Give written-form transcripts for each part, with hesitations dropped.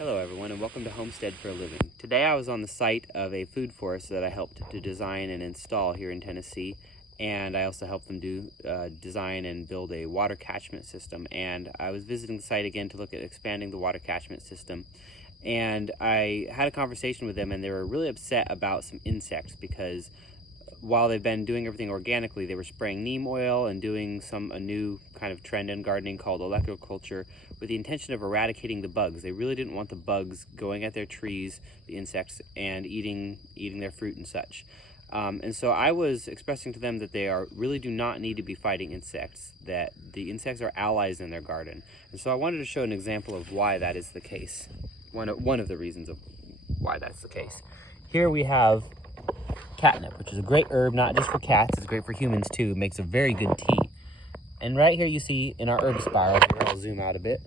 Hello everyone and welcome to Homestead for a Living. Today I was on the site of a food forest that I helped to design and install here in Tennessee, and I also helped them design and build a water catchment system. And I was visiting the site again to look at expanding the water catchment system, and I had a conversation with them, and they were really upset about some insects because while they've been doing everything organically, they were spraying neem oil and doing a new kind of trend in gardening called electroculture with the intention of eradicating the bugs. They really didn't want the bugs going at their trees, the insects, and eating their fruit and such. And so I was expressing to them that they really do not need to be fighting insects, that the insects are allies in their garden. And so I wanted to show an example of why that is the case. One of the reasons of why that's the case. Here we have catnip, which is a great herb, not just for cats, it's great for humans too. It makes a very good tea. And right here you see in our herb spiral, here I'll zoom out a bit,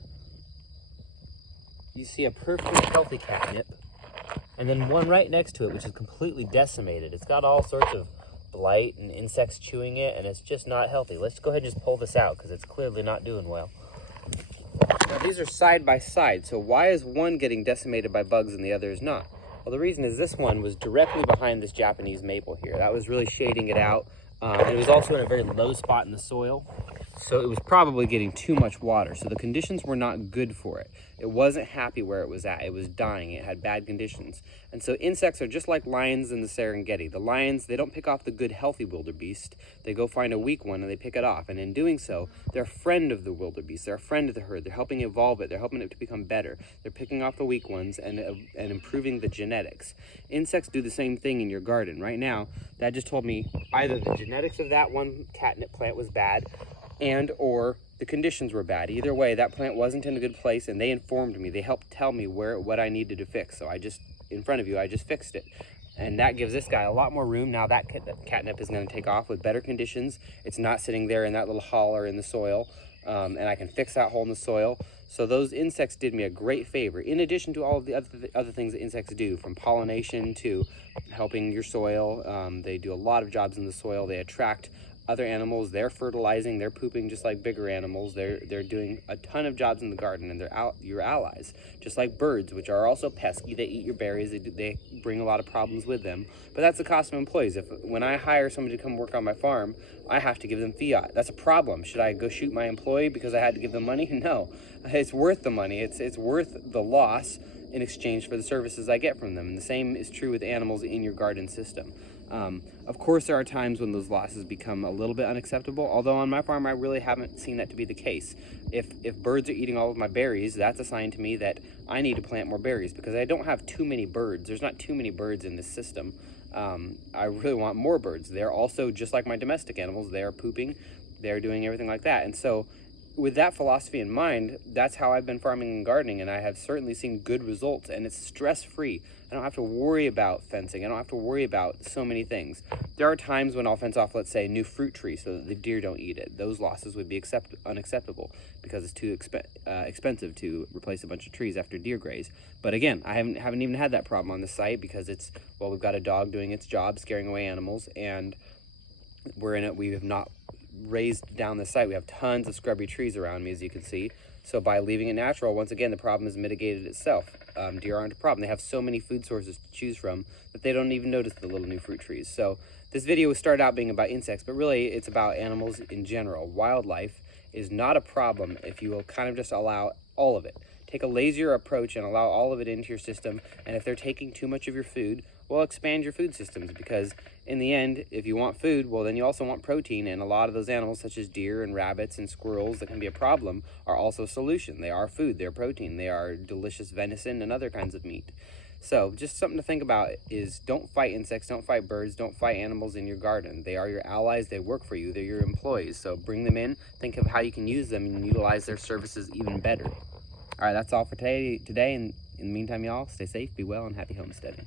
you see a perfect healthy catnip, and then one right next to it which is completely decimated. It's got all sorts of blight and insects chewing it, and it's just not healthy. Let's go ahead and just pull this out because it's clearly not doing well. Now these are side by side, so why is one getting decimated by bugs and the other is not? Well, the reason is this one was directly behind this Japanese maple here. That was really shading it out. And it was also in a very low spot in the soil. So it was probably getting too much water. So the conditions were not good for it. It wasn't happy where it was at. It was dying. It had bad conditions. And so insects are just like lions in the Serengeti. The lions, they don't pick off the good, healthy wildebeest. They go find a weak one and they pick it off. And in doing so, they're a friend of the wildebeest. They're a friend of the herd. They're helping evolve it. They're helping it to become better. They're picking off the weak ones and improving the genetics. Insects do the same thing in your garden. Right now, that just told me either the genetics of that one catnip plant was bad, and or the conditions were bad. Either way, that plant wasn't in a good place, and they informed me. They helped tell me what I needed to fix. So I just fixed it. And that gives this guy a lot more room. Now that catnip is going to take off with better conditions. It's not sitting there in that little holler in the soil, and I can fix that hole in the soil. So those insects did me a great favor, in addition to all of the other things that insects do, from pollination to helping your soil. They do a lot of jobs in the soil. They attract other animals. They're fertilizing, they're pooping just like bigger animals. They're doing a ton of jobs in the garden, and they're your allies. Just like birds, which are also pesky. They eat your berries. They bring a lot of problems with them. But that's the cost of employees. When I hire somebody to come work on my farm, I have to give them fiat. That's a problem. Should I go shoot my employee because I had to give them money? No, it's worth the money. It's worth the loss in exchange for the services I get from them. And the same is true with animals in your garden system. Of course, there are times when those losses become a little bit unacceptable, although on my farm I really haven't seen that to be the case. If birds are eating all of my berries, that's a sign to me that I need to plant more berries, because I don't have too many birds. There's not too many birds in this system. I really want more birds. They're also just like my domestic animals. They are pooping, they're doing everything like that. And so with that philosophy in mind, that's how I've been farming and gardening, and I have certainly seen good results, and it's stress-free. I don't have to worry about fencing. I don't have to worry about so many things. There are times when I'll fence off, let's say, a new fruit tree so that the deer don't eat it. Those losses would be unacceptable because it's too expensive to replace a bunch of trees after deer graze. But again, I haven't even had that problem on the site because we've got a dog doing its job, scaring away animals, and we have not raised down the site. We have tons of scrubby trees around me, as you can see. So by leaving it natural, once again, the problem is mitigated itself. Deer aren't a problem. They have so many food sources to choose from that they don't even notice the little new fruit trees. So this video started out being about insects, but really it's about animals in general. Wildlife is not a problem if you will kind of just allow all of it. Take a lazier approach and allow all of it into your system. And if they're taking too much of your food, well, expand your food systems, because in the end, if you want food, well, then you also want protein. And a lot of those animals, such as deer and rabbits and squirrels that can be a problem, are also a solution. They are food, they're protein, they are delicious venison and other kinds of meat. So just something to think about is don't fight insects, don't fight birds, don't fight animals in your garden. They are your allies, they work for you, they're your employees. So bring them in, think of how you can use them and utilize their services even better. All right, that's all for today. And in the meantime, y'all, stay safe, be well, and happy homesteading.